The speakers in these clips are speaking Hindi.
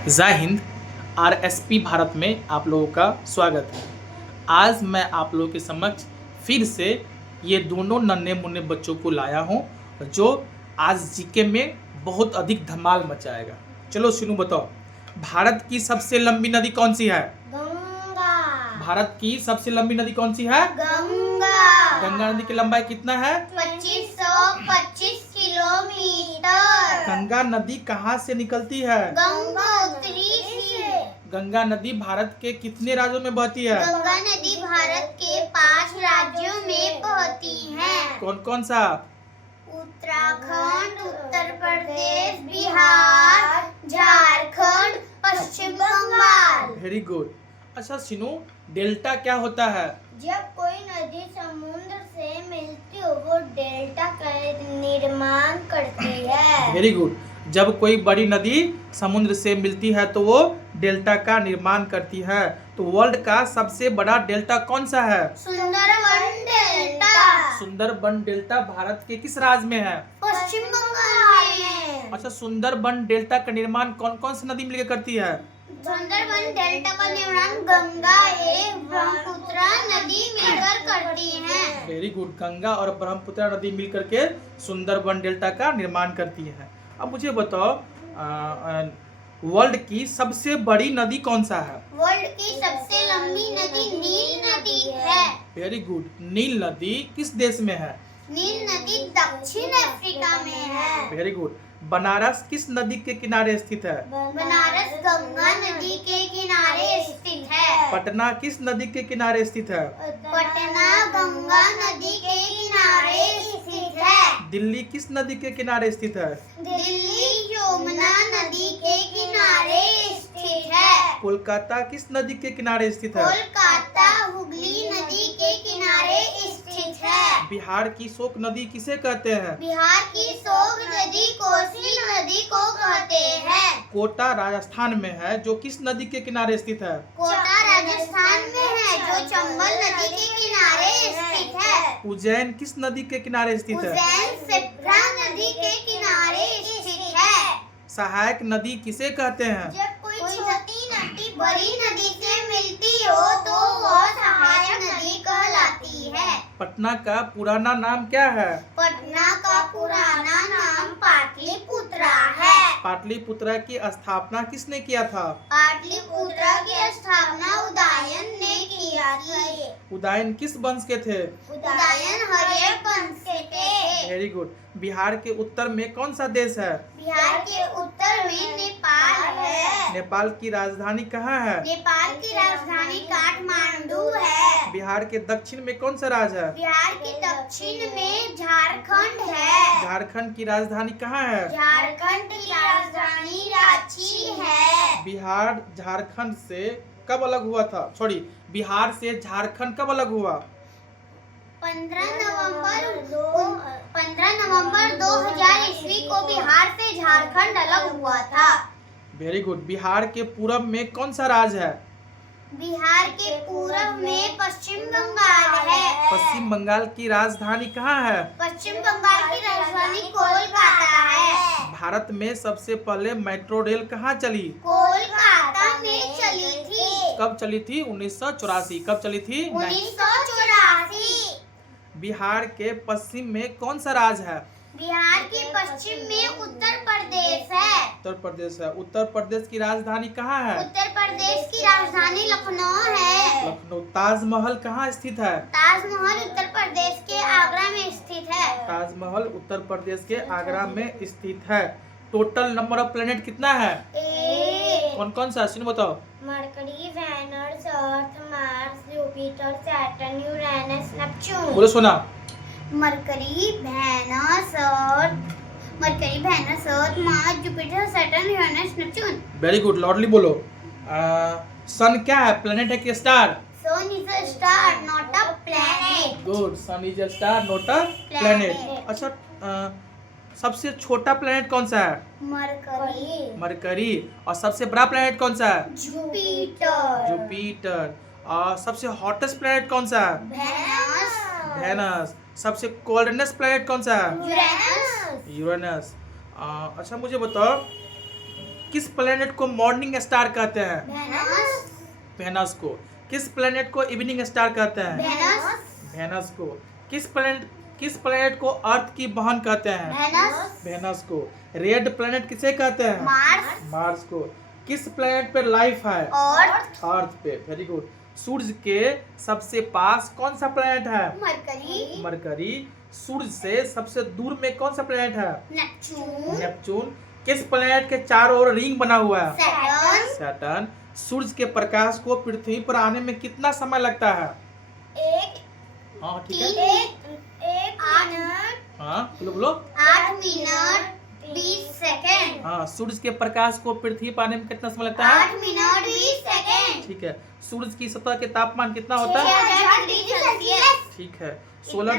जय हिंद। आरएसपी भारत में आप लोगों का स्वागत है। आज मैं आप लोगों के समक्ष फिर से ये दोनों नन्हे मुन्ने बच्चों को लाया हूँ जो आज जीके में बहुत अधिक धमाल मचाएगा। चलो सुनो, बताओ भारत की सबसे लंबी नदी कौन सी है? गंगा। भारत की सबसे लंबी नदी कौन सी है? गंगा। गंगा नदी की लंबाई कितना है? 2525 किलोमीटर। गंगा नदी कहाँ से निकलती है? गंगोत्री से। गंगा नदी भारत के कितने राज्यों में बहती है? गंगा नदी भारत के 5 राज्यों में बहती है। कौन कौन सा? उत्तराखंड, उत्तर प्रदेश, बिहार, झारखंड, पश्चिम बंगाल। Very good. अच्छा सिनू, डेल्टा क्या होता है? जब कोई नदी समुद्र से मिलती हो वो डेल्टा का निर्माण करती है। Very good. जब कोई बड़ी नदी समुद्र से मिलती है तो वो डेल्टा का निर्माण करती है। तो वर्ल्ड का सबसे बड़ा डेल्टा कौन सा है? सुंदरबन डेल्टा। सुंदरबन डेल्टा भारत के किस राज्य में है? पश्चिम बंगाल में। अच्छा, सुंदरबन डेल्टा का निर्माण कौन कौन सी नदी मिलकर करती है? सुंदरबन डेल्टा का निर्माण गंगा एवं ब्रह्मपुत्र नदी मिलकर करती है। Very good. गंगा और ब्रह्मपुत्र नदी मिलकर के सुंदरबन डेल्टा का निर्माण करती है। अब मुझे बताओ, वर्ल्ड की सबसे बड़ी नदी कौन सा है? वर्ल्ड की सबसे लंबी नदी नील नदी है। Very good. नील नदी किस देश में है? नील नदी दक्षिण अफ्रीका में है। Very good. बनारस किस नदी के किनारे स्थित है? बनारस गंगा नदी के किनारे स्थित है। पटना किस नदी के किनारे स्थित है? पटना गंगा नदी के किनारे स्थित है। दिल्ली किस नदी के किनारे स्थित है? दिल्ली यमुना नदी के किनारे स्थित है। कोलकाता किस नदी के किनारे स्थित है? कोलकाता हुगली नदी के किनारे स्थित है। बिहार की शोक नदी किसे कहते हैं? बिहार की शोक नदी कोसी नदी को कहते हैं। कोटा राजस्थान में है जो किस नदी के किनारे स्थित है? कोटा राजस्थान में है जो चंबल नदी के किनारे स्थित है। उज्जैन किस नदी के किनारे स्थित है? उज्जैन सिप्रा नदी के किनारे स्थित है। सहायक नदी किसे कहते हैं? जब कोई छोटी नदी बड़ी नदी से मिलती हो तो वो सहायक नदी कहलाती है। पटना का पुराना नाम क्या है? पटना का पुराना नाम पाटलिपुत्रा है। पाटलिपुत्रा की स्थापना किसने किया था? पाटलिपुत्रा की स्थापना उदयन ने किया थी। उदयन किस वंश के थे? उदयन हर्य वंश के थे। Very good. बिहार के उत्तर में कौन सा देश है? बिहार के उत्तर में नेपाल है। नेपाल की राजधानी कहाँ है? नेपाल की राजधानी काठमांडू है। बिहार के दक्षिण में कौन सा राज्य है? बिहार के दक्षिण में झारखंड है। झारखंड की राजधानी कहाँ है? झारखंड की राजधानी रांची है। बिहार झारखंड से कब अलग हुआ था? बिहार से झारखंड कब अलग हुआ? 15 नवंबर 2000 ईस्वी को बिहार से झारखंड अलग हुआ था। Very good. बिहार के पूरब में कौन सा राज्य है? बिहार के पूरब में पश्चिम बंगाल है। पश्चिम बंगाल की राजधानी कहाँ है? पश्चिम बंगाल की राजधानी कोलकाता है। भारत में सबसे पहले मेट्रो रेल कहाँ चली? कोलकाता में चली थी। कब चली थी? 1984। कब चली थी? 1984। बिहार के पश्चिम में कौन सा राज्य है? बिहार के पश्चिम में उत्तर प्रदेश है। उत्तर प्रदेश है। उत्तर प्रदेश की राजधानी कहाँ है? उत्तर प्रदेश की राजधानी लखनऊ है। लखनऊ। ताजमहल कहाँ स्थित है? ताजमहल उत्तर प्रदेश के आगरा में स्थित है। ताजमहल उत्तर प्रदेश के आगरा में स्थित है। टोटल नंबर ऑफ प्लेनेट कितना है? कौन कौन सा? सुनो बताओ। Mercury, Venus, Earth, Mars, Jupiter, Saturn, Uranus, Neptune. बोलो Sona. Mercury, Venus, Mars, Jupiter, Saturn, Uranus, Neptune. Very good. Loudly बोलो। सन क्या है? प्लेनेट है कि star? Sun is a star not a planet. Good. Sun is a star not a planet. अच्छा, सबसे छोटा प्लेनेट कौन सा है? मरकरी। मरकरी। और सबसे बड़ा प्लेनेट कौन सा है? जुपिटर। जुपिटर। और सबसे हॉटेस्ट प्लेनेट कौन सा है? वेनस। वेनस। सबसे कोल्डेस्ट प्लेनेट कौन सा है? यूरेनस। यूरेनस। अच्छा मुझे बताओ, किस प्लेनेट को मॉर्निंग स्टार कहते हैं? वेनस, वेनस को। किस प्लेनेट को इवनिंग स्टार कहते हैं? वेनस, वेनस को। किस प्लेनेट को अर्थ की बहन कहते हैं? वेनस, वेनस को। रेड प्लेनेट किसे कहते हैं? मार्स, मार्स को। किस प्लेनेट पे लाइफ है? अर्थ, अर्थ पे। Very good. सूर्य के सबसे पास कौन सा प्लेनेट है? Mercury, mercury. सूर्य से सबसे दूर में कौन सा प्लेनेट है? Neptune, Neptune. किस प्लेनेट के चारों ओर रिंग बना हुआ है? Saturn, Saturn. सूर्य के प्रकाश को पृथ्वी पर आने में कितना समय लगता है? एक हाँ ठीक है। एक मिनट, हाँ बोलो बोलो। 8 मिनट 20 सेकेंड, हाँ, सूर्य के प्रकाश को पृथ्वी पर आने में कितना समय लगता है? 8 मिनट 20 सेकेंड, ठीक है। सूर्य की सतह के तापमान कितना होता है? 6000 डिग्री सेल्सियस। ठीक है। सोलर,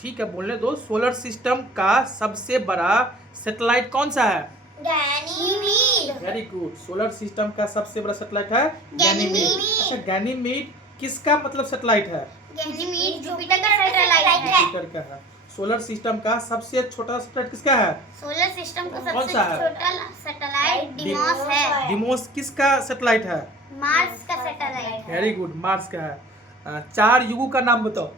ठीक है बोलने दो। सोलर सिस्टम का सबसे बड़ा सैटेलाइट कौन सा है? Ganymede, very good. Solar system का सबसे बड़ा सैटेलाइट है गैनीमीड। अच्छा, गैनीमीड किसका मतलब सैटेलाइट है? गैनीमीड जुपिटर का सैटेलाइट है। जुपिटर का है। सोलर सिस्टम का सबसे छोटा सैटेलाइट किसका है? सोलर सिस्टम का कौन सबसे सा है? छोटा सैटेलाइट डिमोस है। डिमोस किसका सैटेलाइट है? मार्स का सैटेलाइट है। वेरी गुड, मार्स का है। 4 युगों का नाम बताओ।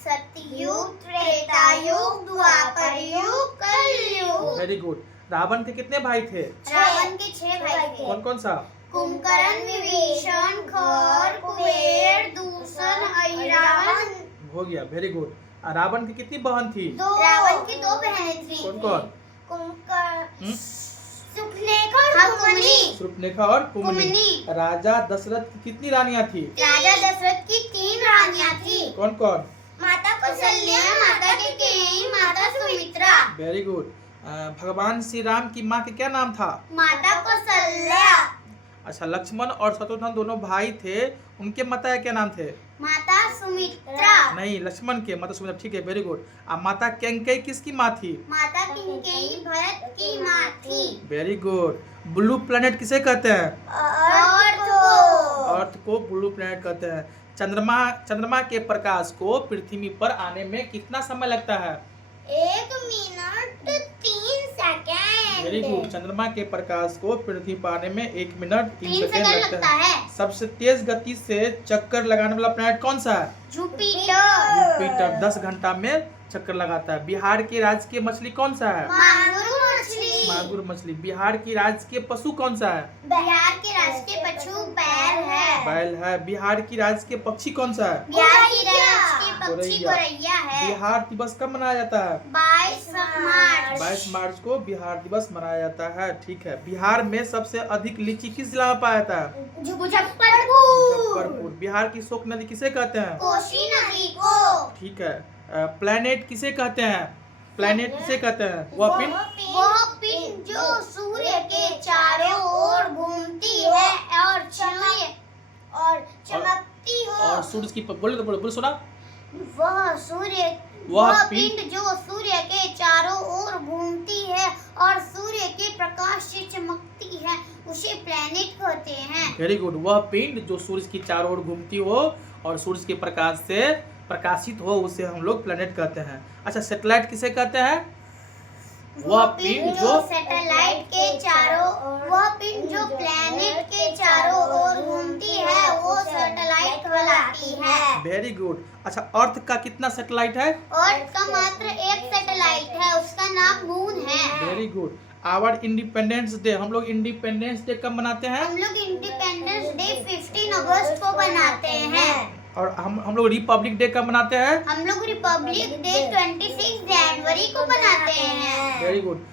सतयुग, त्रेता युग, द्वापर युग, कलयुग। Very good. रावण के कितने भाई थे? रावण के 6 भाई थे। कौन कौन सा? कुंभकर्ण, विभीषण, खर, कुबेर, दूषण, अहिरावण। हो गया, वेरी गुड। रावण की कितनी बहन थी? रावण की 2 बहनें थी। कौन कौन? कुंभकर्ण, सुपनेखा और कुमुनी। शूर्पणखा और कुमुनी। कुमुनी। राजा दशरथ की कितनी रानियां थी? राजा दशरथ की 3 रानियां थी। कौन कौन? माता कौशल्या, माता कैकेयी, माता सुमित्रा। Very good. भगवान श्री राम की माँ के क्या नाम था? माता कौशल्या। अच्छा, लक्ष्मण और शत्रुघ्न दोनों भाई थे, उनके माता क्या नाम थे? माता सुमित्रा। नहीं, लक्ष्मण के माता सुमित्रा। ठीक है, वेरी गुड। माता कैकेयी किसकी माँ थी? माता कैकेयी भरत की माँ थी। Very good. ब्लू प्लेनेट किसे कहते हैं? अर्थ को। अर्थ को ब्लू प्लेनेट कहते हैं। चंद्रमा के प्रकाश को पृथ्वी पर आने में कितना समय लगता है? 1 मिनट 3 सेकेंड। Very good. चंद्रमा के प्रकाश को पृथ्वी पर आने में 1 मिनट 3 3 सेकेंड सेकंड लगता है। सबसे तेज गति से चक्कर लगाने वाला प्लेनेट कौन सा है? जुपिटर। जुपिटर 10 घंटा में चक्कर लगाता है। बिहार की राजकीय मछली कौन सा है? मांगुर मछली। मांगुर मछली। बिहार की राजकीय पशु कौन सा है? बिहार के राष्ट्रीय पशु बैल है। बैल है। बिहार की राजकीय पक्षी कौन सा है? बिहार की राष्ट्रीय पक्षी गोरैया। गोरैया है। बिहार दिवस कब मनाया जाता है? 22 मार्च। 22 मार्च को बिहार दिवस मनाया जाता है। ठीक है। बिहार में सबसे अधिक लीची किस जिला में पाया जाता है? मुजफ्फरपुर। मुजफ्फरपुर। बिहार की शोक नदी किसे कहते हैं? कोसी नदी को। ठीक है। प्लैनेट किसे कहते हैं? प्लैनेट किसे कहते हैं? वह पिंड वह पिंड जो सूर्य के चारों ओर घूमती है और चमकती हो। और सूर्य की बोले तो बोले सुना। वह पिंड जो सूर्य के चारों ओर घूमती है और सूर्य के प्रकाश से चमकती है, उसे प्लैनेट कहते हैं। Very good. वह पिंड जो सूर्य की चारों ओर घूमती हो और सूर्य के प्रकाश से प्रकाशित हो, उसे हम लोग प्लैनेट कहते हैं। अच्छा, सैटेलाइट किसे कहते हैं? वह पिंड जो सैटेलाइट के वह पिंड जो प्लैनेट के चारों ओर घूमती है, वो सैटेलाइट कहलाती है। Very good. अच्छा, अर्थ का कितना सैटेलाइट है? अर्थ का मात्र एक सैटेलाइट है, उसका नाम मून है। Very good. Our independence day, हम लोग इंडिपेंडेंस डे कब मनाते हैं? हम लोग इंडिपेंडेंस डे 15 अगस्त को बनाते हैं। और हम लोग रिपब्लिक डे कब मनाते हैं? हम लोग रिपब्लिक डे 26 जनवरी को बनाते हैं। Very good.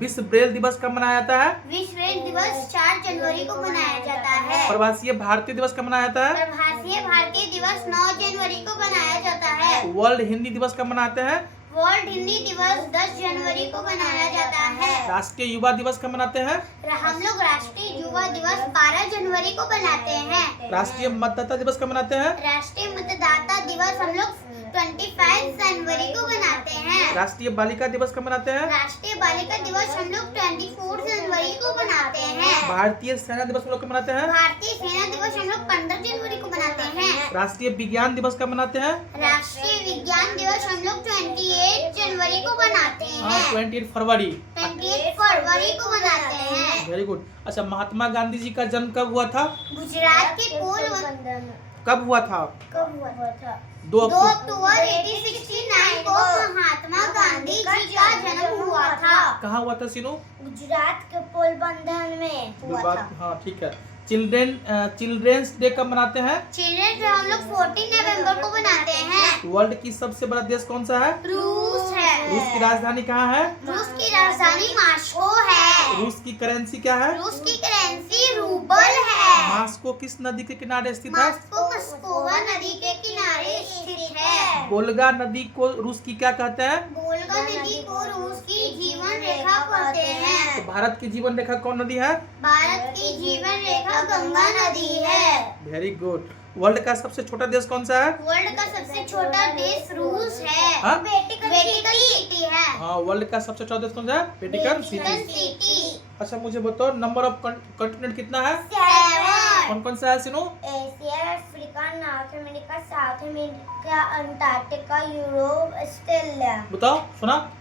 विश्व ब्रेल दिवस कब मनाया जाता है? विश्व ब्रेल दिवस 4 जनवरी को मनाया जाता है। प्रवासीय भारतीय दिवस कब मनाया जाता है? प्रवासीय भारतीय दिवस 9 जनवरी को मनाया जाता है। वर्ल्ड हिंदी दिवस कब मनाते हैं? वर्ल्ड हिंदी दिवस 10 जनवरी को मनाया जाता है। राष्ट्रीय युवा दिवस कब मनाते हैं? हम लोग राष्ट्रीय युवा दिवस 12 जनवरी को मनाते हैं। राष्ट्रीय मतदाता दिवस कब मनाते हैं? राष्ट्रीय मतदाता दिवस हम लोग 25 जनवरी को मनाते हैं। राष्ट्रीय बालिका दिवस कब मनाते हैं? राष्ट्रीय बालिका दिवस हम लोग 24 जनवरी को मनाते हैं। भारतीय सेना दिवस हम लोग कब मनाते हैं? भारतीय सेना दिवस हम लोग 15 जनवरी को मनाते हैं। राष्ट्रीय विज्ञान दिवस कब मनाते हैं? राष्ट्रीय विज्ञान दिवस हम लोग 28 जनवरी को बनाते हाँ हैं। 28 फरवरी। 28 फरवरी को बनाते हैं। Very good. अच्छा, महात्मा गांधी जी का जन्म कब हुआ था? गुजरात के पोरबंदर कब हुआ था? कब हुआ था? 2 2 अक्टूबर। अक्टूबर 1869 को महात्मा गांधी जी का जन्म हुआ था। कहाँ हुआ था सीनू? गुजरात के पोरबंदर में हुआ था। हाँ ठीक है। चिल्ड्रेंस डे कब मनाते हैं? चिल्ड्रंस डे हम लोग 14 नवंबर को बनाते हैं। वर्ल्ड की सबसे बड़ा देश कौन सा है? रूस है। रूस की राजधानी कहाँ है? रूस की राजधानी मास्को है। रूस की करेंसी क्या है? रूस की करेंसी रूबल है। मास्को किस नदी के किनारे स्थित है? मास्को मस्कोवा नदी के किनारे स्थित है। वोल्गा नदी को रूस की क्या कहते हैं? वोल्गा नदी को रूस की जीवन रेखा कहते हैं। तो भारत की जीवन रेखा कौन नदी है? भारत की जीवन रेखा गंगा नदी है। Very good. वर्ल्ड का सबसे छोटा देश कौन सा है? वर्ल्ड का सबसे छोटा देश रूस है। हाँ? वेटिकन सिटी है। हाँ, वर्ल्ड का सबसे छोटा देश कौन सा है? Vatican city. अच्छा, मुझे बताओ नंबर ऑफ कॉन्टिनेंट कितना है? 7। कौन कौन सा है Sinu? Asia, Africa, North America, South America, Antarctica, Europe, Australia. बताओ, सुना?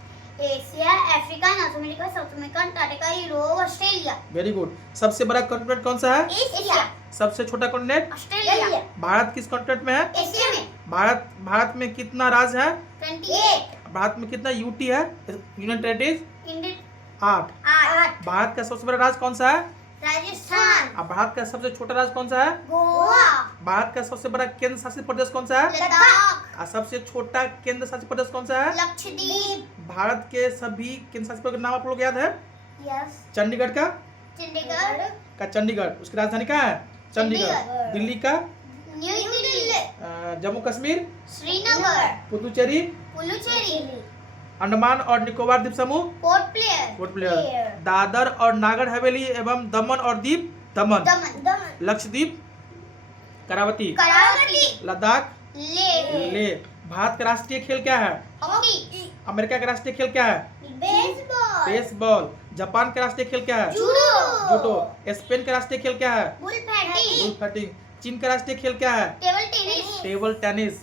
Asia, Africa, North America, South America, Antarctica, Europe, Australia. Very good. सबसे बड़ा कॉन्टिनेंट कौन सा है? एशिया। सबसे छोटा कॉन्टिनेंट? ऑस्ट्रेलिया। भारत किस कॉन्टिनेंट में है? एशिया में। भारत में कितना राज्य है? 28। भारत में कितना यूटी है? Union territories? इंडिया 8। 8। भारत का सबसे बड़ा राज्य कौन सा है? राजस्थान। और भारत का सबसे छोटा राज्य कौन सा है? गोवा। भारत का सबसे बड़ा केंद्र शासित प्रदेश कौन सा है? लद्दाख। और सबसे छोटा केंद्र शासित प्रदेश कौन सा है? लक्षद्वीप। भारत के सभी केंद्र शासित प्रदेश का नाम आप लोग याद है? यस। चंडीगढ़ का? चंडीगढ़। चंडीगढ़। उसकी राजधानी कहाँ है? चंडीगढ़। चंडीगढ़। दिल्ली का? न्यू दिल्ली। जम्मू कश्मीर? श्रीनगर। पुदुचेरी? पुडुचेरी। अंडमान और निकोबार द्वीप समूह? Port Blair. Port Blair. Dadar और नागर हवेली एवं दमन और दीप दमन? दमन। लक्षद्वीप? करावती? करावती। लद्दाख? ले। ले। भारत का राष्ट्रीय खेल क्या है? हॉकी। अमेरिका का राष्ट्रीय खेल क्या है? बेसबॉल। बेसबॉल। जापान का राष्ट्रीय खेल क्या है? जूडो। जूडो। स्पेन का राष्ट्रीय खेल क्या है? Bull fighting. Bull fighting. चीन का राष्ट्रीय खेल क्या है? Table tennis. Table tennis.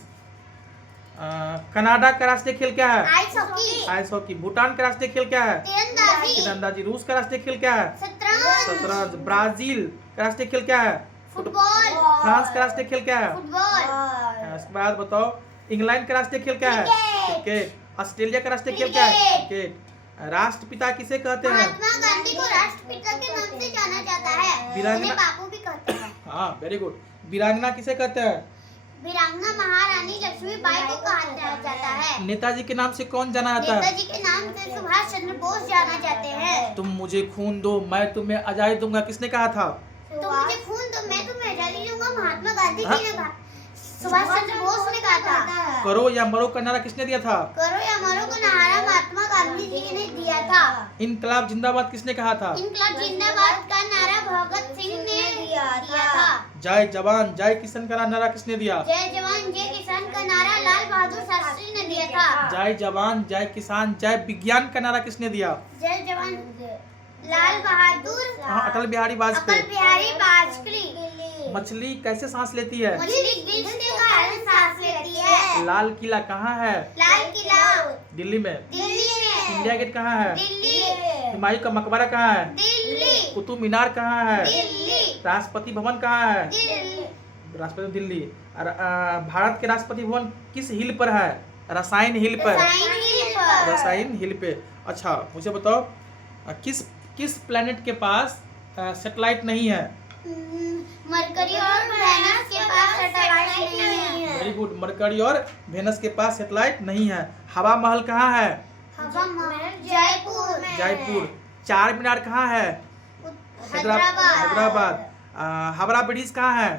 Canada का राष्ट्रीय खेल क्या है? Ice hockey. Ice hockey. Bhutan का राष्ट्रीय खेल क्या है? तीरंदाजी। तीरंदाजी। रूस का राष्ट्रीय खेल क्या है? शतरंज। शतरंज। ब्राजील का राष्ट्रीय खेल क्या है? फुटबॉल। फ्रांस का राष्ट्रीय खेल क्या है? फुटबॉल। इसके बाद बताओ, इंग्लैंड का राष्ट्रीय खेल क्या है? क्रिकेट। क्रिकेट। ऑस्ट्रेलिया का राष्ट्रीय खेल क्या है? क्रिकेट। राष्ट्रपिता किसे कहते हैं? महात्मा गांधी को राष्ट्रपिता के नाम से जाना जाता है। वीरांगना- उन्हें बापू भी कहते हैं। हाँ, वेरी गुड। वीरांगना किसे कहते हैं? वीरांगना महारानी लक्ष्मीबाई को कहा जाता है। नेताजी के नाम से कौन जाना जाता है? नेताजी के नाम से सुभाष चंद्र बोस जाना जाते हैं। तुम मुझे खून दो, मैं तुम्हें आजादी दूंगा, किसने कहा था? तो मुझे खून दो, मैं तुम्हें आजादी दूंगा, महात्मा गांधी हाँ? जी ने कहा। सुभाष चंद्र बोस ने कहा था। करो या मरो का नारा किसने दिया था? करो या मरो को नारा महात्मा गांधी जी ने दिया था। इनकलाब जिंदाबाद किसने कहा था? इनकलाब जिंदाबाद का नारा भगत सिंह ने दिया था। जय जवान जय किसान का नारा किसने दिया? जय जवान जय किसान का नारा लाल बहादुर शास्त्री ने दिया था। जय जवान जय किसान जय विज्ञान का नारा किसने दिया? जय जवान लाल बहादुर। हाँ, अटल बिहारी अटल वाजपेयी। बिहारी वाजपेयी। मछली कैसे सांस लेती है? मछली बीज के कारण सांस लेती है। लाल किला कहाँ है? लाल किला दिल्ली में। दिल्ली में। इंडिया गेट कहाँ है? दिल्ली। हुमायूं का मकबरा कहाँ है? दिल्ली। कुतुब मीनार कहाँ है? दिल्ली। राष्ट्रपति भवन कहाँ है? दिल्ली। राष्ट्रपति दिल्ली। और भारत के राष्ट्रपति भवन किस हिल पर है? रसायन हिल पर। रसायन हिल पर। रसायन हिल पे। अच्छा, मुझे बताओ, किस प्लेनेट के पास सैटेलाइट नहीं है? मरकरी और वेनस के पास सैटेलाइट नहीं है। Very good. मरकरी और वेनस के पास सैटेलाइट नहीं है। हवा महल कहाँ है? हवा महल जयपुर में। जयपुर। चार मीनार कहाँ है? हैदराबाद। हैदराबाद। हावड़ा ब्रिज कहाँ है?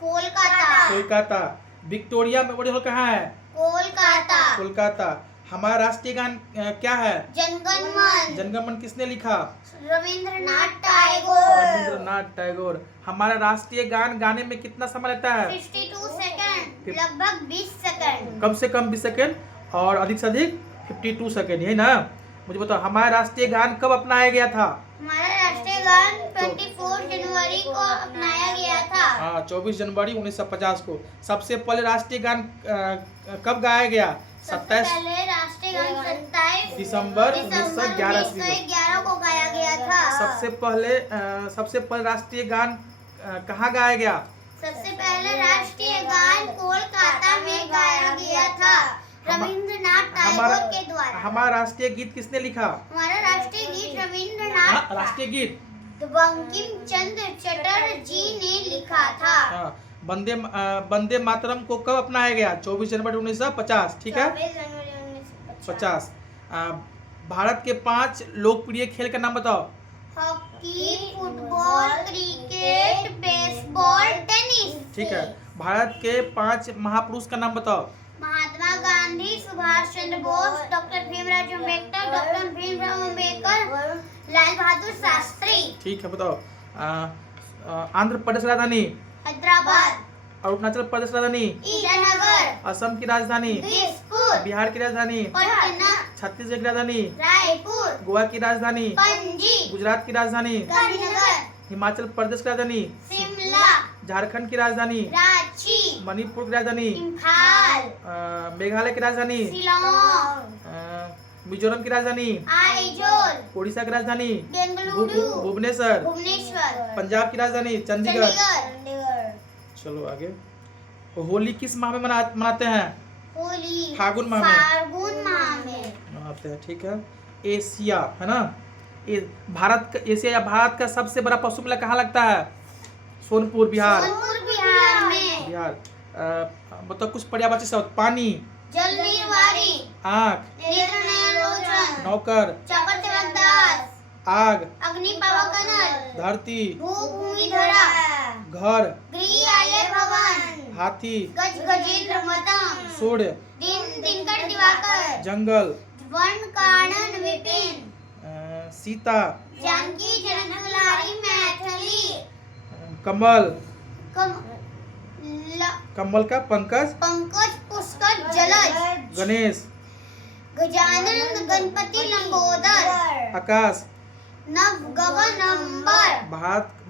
कोलकाता। कोलकाता। विक्टोरिया मेमोरियल कहाँ है? कोलकाता। कोलकाता। हमारा राष्ट्रीय गान क्या है? जनगण मन। जनगण मन किसने लिखा? रविंद्रनाथ टैगोर। रविंद्रनाथ टैगोर। हमारा राष्ट्रीय गान गाने में कितना समय लगता है? 62 सेकंड। लगभग 20 सेकंड। कम से कम 20 सेकंड और अधिक से अधिक 52 सेकंड, यही ना? मुझे बताओ, हमारा राष्ट्रीय गान कब अपनाया गया था? हमारा राष्ट्रीय गान 24 जनवरी को अपनाया गया था। हाँ 24 जनवरी 1950 को। सबसे पहले राष्ट्रीय गान कब गाया गया? सबसे पहले राष्ट्रीय गान 27 दिसंबर 1911 को गाया गया था। सबसे पहले राष्ट्रीय गान कहाँ गाया गया? सबसे पहले राष्ट्रीय गान कोलकाता में गाया गया था रविंद्रनाथ टैगोर के द्वारा। हमारा राष्ट्रीय गीत किसने लिखा? हमारा राष्ट्रीय गीत रविंद्रनाथ राष्ट्रीय गीत बंकिम चंद्र चटर्जी ने लिखा था। वंदे मातरम को कब अपनाया गया? 24 जनवरी 1950। ठीक है, 50। भारत के 5 लोकप्रिय खेल का नाम बताओ। Hockey, football, cricket, baseball, tennis. ठीक है, भारत के 5 महापुरुष का नाम बताओ। महात्मा गांधी, सुभाष चंद्र बोस, डॉक्टर भीमराव अम्बेडकर, लाल बहादुर शास्त्री। ठीक है, बताओ। आंध्र प्रदेश राजधानी हैदराबाद, अरुणाचल प्रदेश राजधानी ईटानगर, असम की राजधानी दिसपुर, बिहार की राजधानी पटना, छत्तीसगढ़ की राजधानी रायपुर, गोवा की राजधानी पणजी, गुजरात की राजधानी गांधीनगर, हिमाचल प्रदेश की राजधानी शिमला, झारखंड की राजधानी रांची, मणिपुर की राजधानी इम्फाल, मेघालय की राजधानी शिलोंग, मिजोरम की राजधानी आइजोल, उड़ीसा की राजधानी बेंगलुरु, भुवनेश्वर, भुवनेश्वर, पंजाब की राजधानी चंडीगढ़। चंडीगढ़। चलो आगे। होली किस माह में मनाते हैं? होली फागुन माह में मनाते हैं। ठीक है, एशिया है ना, एशिया या भारत का सबसे बड़ा पशु मेला कहाँ लगता है? सोनपुर बिहार। सोनपुर बिहार में। बिहार। मतलब कुछ पर्यायवाची शब्द। पानी, जल नीरवारी, आँख, नेत्र नयनलोचन, नौकर, चपर चमकदार, आग, अग्नि पावकनल, धरती, भूमि धरा, घर, गृह आलय भवन, हाथी, गज गजेंद्र मतंग, सूर्य, दिन दिनकर दिवाकर, जंगल, वन कानन विपिन, सीता, जानकी जनक दुलारी मैथिली, कमल, ल- कमल का पंकज, पंकज पुष्कर जलज, गणेश, गजानन गणपति लंबोदर, आकाश। नव गगन अंबर,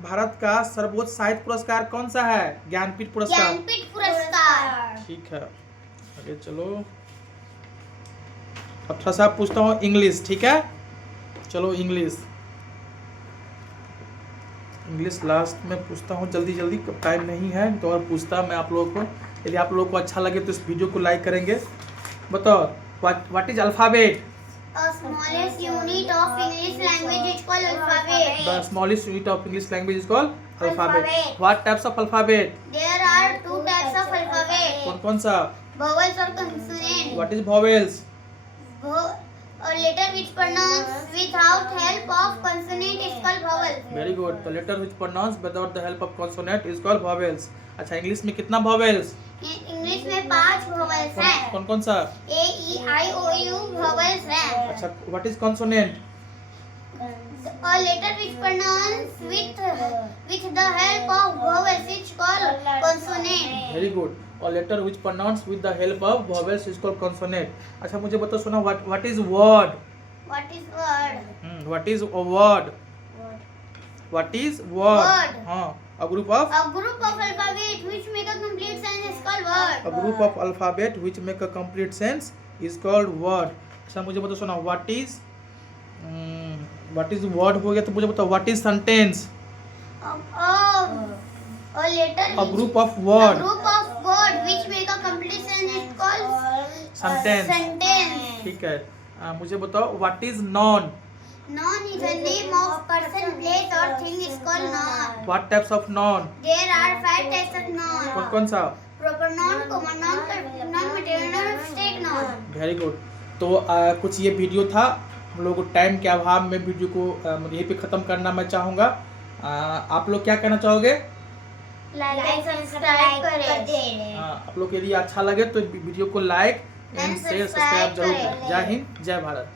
भारत का सर्वोच्च साहित्य पुरस्कार कौन सा है? ज्ञानपीठ पुरस्कार। ज्ञानपीठ पुरस्कार। ठीक है, आगे चलो। अब थोड़ा सा पूछता हूँ इंग्लिश। ठीक है, चलो इंग्लिश लास्ट में पूछता हूँ, जल्दी जल्दी, टाइम नहीं है तो और पूछता मैं आप लोगों को। यदि आप लोगों को अच्छा लगे तो इस वीडियो को लाइक करेंगे। बताओ, what is alphabet? A smallest unit of English language is called alphabet. The smallest unit of English language is called alphabet. Alphabet. What types of alphabet? There are 2 types of alphabet. कौन सा? Vowels or consonant. What is vowels? A letter which pronounced without help of consonant is called vowel. Very good. The letter which pronounced without the help of consonant is called vowels. अच्छा, इंग्लिश में कितना vowels? इंग्लिश में 5 vowels हैं। कौन सा? A, E, I, O, U vowels हैं। अच्छा, what is consonant? A letter which pronounced with the help of vowels is called consonant. Very good. A letter which pronounced with the help of vowels is called consonant. अच्छा, मुझे बताओ, सुना, what is word? What is word? What is a word? What is word? Word. हाँ, a group of alphabet which make a complete sentence is called word. A group of alphabet which make a complete sense is called word. अच्छा, मुझे बताओ, सुना, what is word हो गया, तो मुझे बताओ what is sentence? A letter A group of word. A group of word which make a complete sentence is called Sentence. Sentence. ठीक है, मुझे बताओ what is noun? Noun is a name of person, place or thing is called noun. What types of noun? There are 5 types of noun. कौन सा? Proper noun, common noun, perfect noun, material noun, abstract noun. Very good. तो कुछ ये वीडियो था, हम लोग को टाइम के अभाव में वीडियो को यहीं पे ख़त्म करना मैं चाहूँगा। आप लोग क्या कहना चाहोगे? लाइक सब्सक्राइब करें। आप लोग यदि अच्छा लगे तो वीडियो को लाइक एंड शेयर सब्सक्राइब जरूर करें। जय हिंद, जय भारत।